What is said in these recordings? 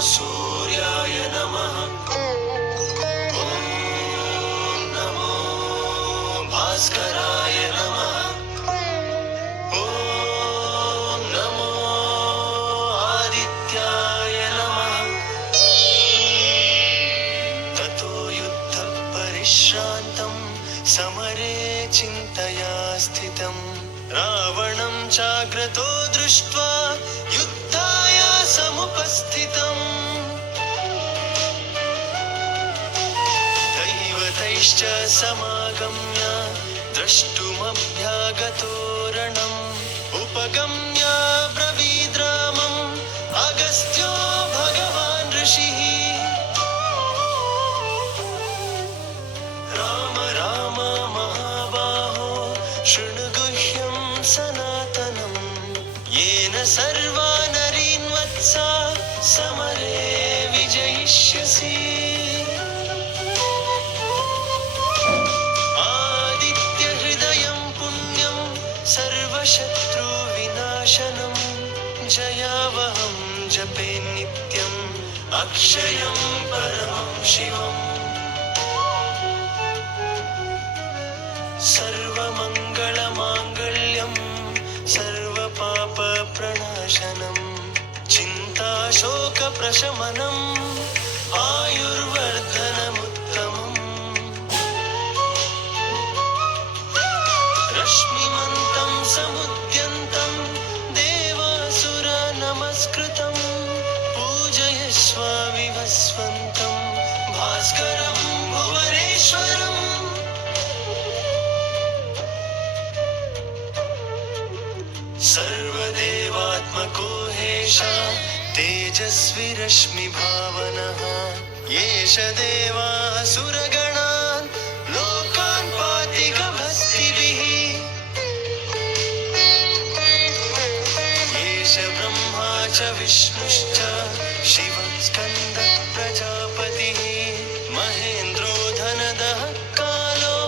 सूर्याय नमः। ॐ नमो भास्कराय नमः। ॐ नमो आदित्याय नमः। ततो युद्धपरिश्रान्तं समरे चिन्तया स्थितम् रावणं चाग्रतो दृष्ट्वा युद्धाय समुपस्थितम् दैवतैश्च समागम्य द्रष्टुमभ्यागतोरणम् उपगम्य ब्रवीद्रामम् अगस्त्यो भगवान् ऋषिः। राम राम महाबाहो शृणु गुह्यं सनातनम् येन सर्वा नरीन् वत्सा समरे विजयिष्यसि। आदित्यहृदयं पुण्यं सर्वशत्रुविनाशनम् जयावहं जपे नित्यम् अक्षयं परमं शिवम्। सर्वमङ्गलमाङ्गल्यं सर्वपापप्रणाशनं चिन्ताशोकप्रशमनम् आयुर्वर्धनमुत्तमम्। रश्मिमन्तं समुद्यन्तं देवासुरनमस्कृतं पूजयस्व विवस्वन्तं भास्करं भुवनेश्वरम्। सर्वदेवात्मको हेशा तेजस्वी रश्मिभावनः येष देवासुरगणान् लोकान् पाति गभस्तिभिः। येष ब्रह्मा च विष्णुश्च शिवः स्कन्दः प्रजापतिः महेन्द्रो धनदः कालो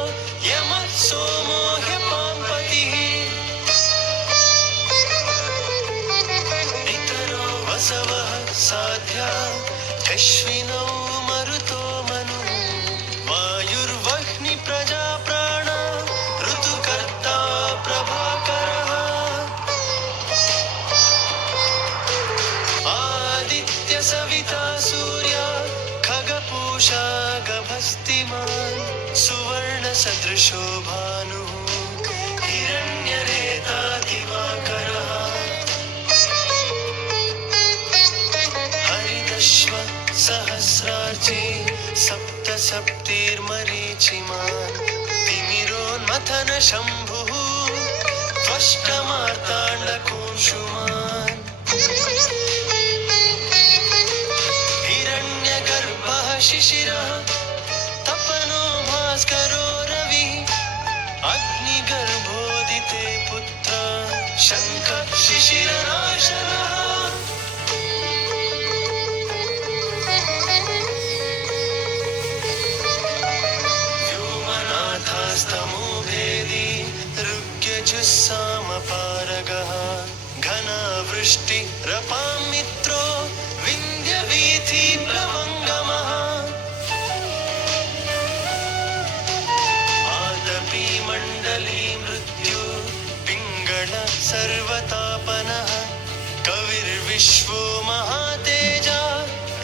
यमः सोमो ह्यपाम्पतिः। वसवः साध्या अश्विनौ मरुतो मनुः वायुर्वह्नि प्रजाप्राण ऋतुकर्ता प्रभाकरः। आदित्य सविता सूर्या खगपूषा गभस्तिमान् सुवर्णसदृशो भानुः हिरण्यरेता दिवाकरः। सहस्रार्ची सप्तसप्तिर्मरीचिमान् तिमिरोन्मथन शम्भुः त्वष्टमार्ताण्डकोऽंशुमान्। हिरण्यगर्भः शिशिरः तपनो भास्करो रविः अग्निगर्भोदिते पुत्र शङ्खः शिशिरनाशनः। स्तमो भेदी ऋग्यजुस्सामपारगः घनावृष्टिरपां मित्रो विन्ध्यवीथिप्लवङ्गमः। आतपी मण्डली मृत्यु पिङ्गळ सर्वतापनः कविर्विश्वो महातेजा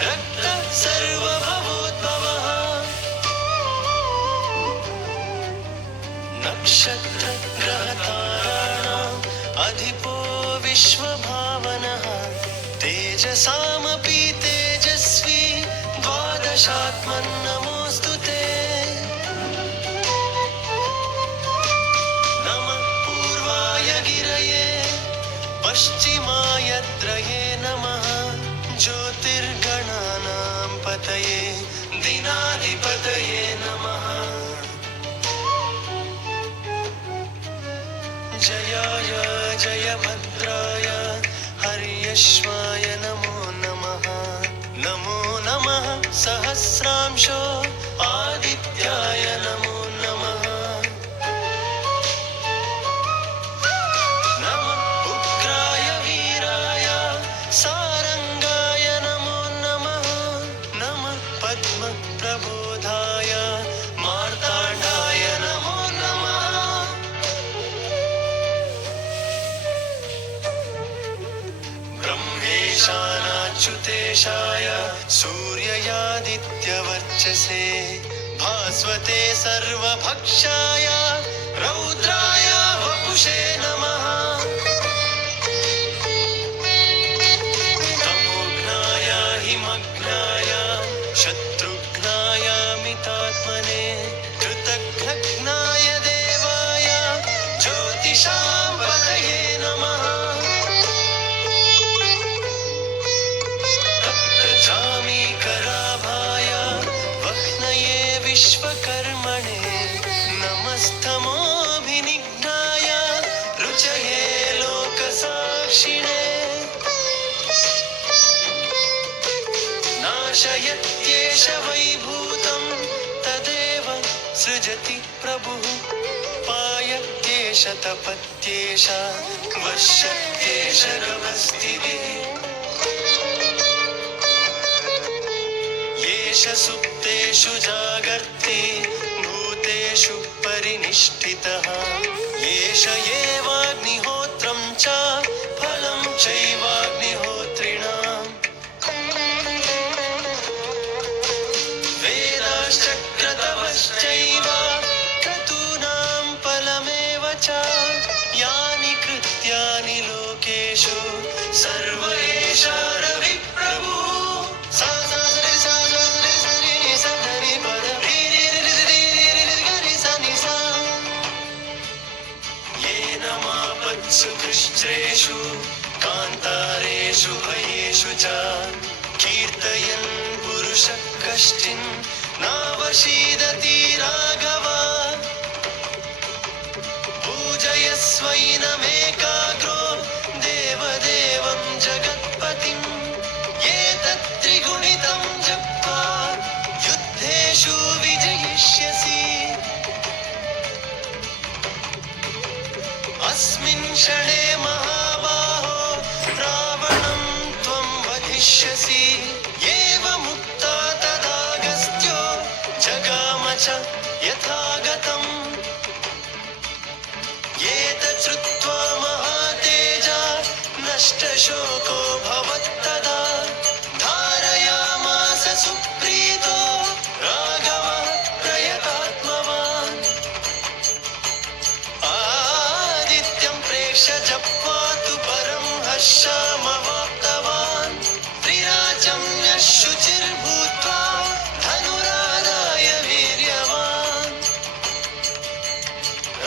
रक्तः सर्वभवोद्भवः। नक्षत्रग्रहताराणाम् अधिपो विश्वभावनः तेजसामपि तेजस्वी द्वादशात्मन्नमोऽस्तु ते। नमः पूर्वाय गिरये पश्चिमायद्रये नमः ज्योतिर्गणानां पतये दिनाधिपतये नमः। जयाय जयभद्राय हर्यश्वाय नमो नमः। नमो नमः सहस्रांशो आदित्याय नमो नमः। नमः उग्राय वीराय सारङ्गाय नमो नमः। ईशानाच्युतेशाय सूर्ययादित्यवर्चसे भास्वते सर्वभक्षाय रौद्राय वपुषे नमः तमोघ्नाय हिमघ्नाय शत्रुघ्नाय मितात्मने कृतघ्नाय देवाय ज्योतिषां पतये नमः तप्तचामीकराभाय वह्नये विश्वकर्मणे नमस्तमोऽभिनिघ्नाय रुचये लोकसाक्षिणे नाशयत्येष वैभूतं तदेव सृजति प्रभुः पायत्येष तपत्येष वश्यत्येष गमस्तिभिः येष सुप्तेषु जागर्ति भूतेषु परिनिष्ठितः येष एवाग्निहोत्रं च फलं चैवाग्निहोत्रिणाम् वेदाश्चक्रतवश्चैव क्रतूनां फलमेव च यानि कृत्यानि लोकेषु सर्व एषा रविप्रभुः सा सा सरि सा सा सरि सरि सा धरि पद रि रि रि रि रि रि रि रि गरि सा नि सा येन मापत्सु कृच्छ्रेषु कान्तारेषु भयेषु च कीर्तयन् पुरुषः कश्चिन् नावशीदति राघव पूजयस्वैनमेकाग्रो देवदेवं जगत्पतिम् एतत् त्रिगुणितं जप्त्वा युद्धेषु विजयिष्यसि अस्मिन् क्षणे महाबाहो रावणं त्वं वधिष्यसि एवमुक्ता तदागस्त्यो जगाम च यथागतम् एतत् श्रुत्वा महातेजा नष्टशोको भवत्तदा धारयामास सुप्रीतो राघवः प्रयतात्मवान् आदित्यं प्रेक्ष्य जप्त्वा तु परं हर्षमवाप्तवान् त्रिराजम्यः शुचिर्भूत्वा धनुरादाय वीर्यवान्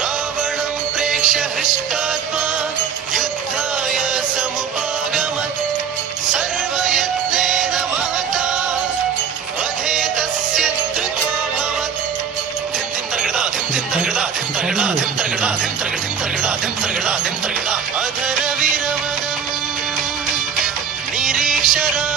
रावणं प्रेक्ष्य हृष्टात्मा युद्धाय समुपागमत् सर्वयत्नेन महता वधे तस्य धृतोऽभवत् धिं धिं तर्गडा धिं धिं तर्गडा धिं तर्गडा धिं तर्गडा धिं तर्गडा धिं तर्गडा धिं तर्गडा धिं तर्गडा अधर विरवदन् निरीक्षरा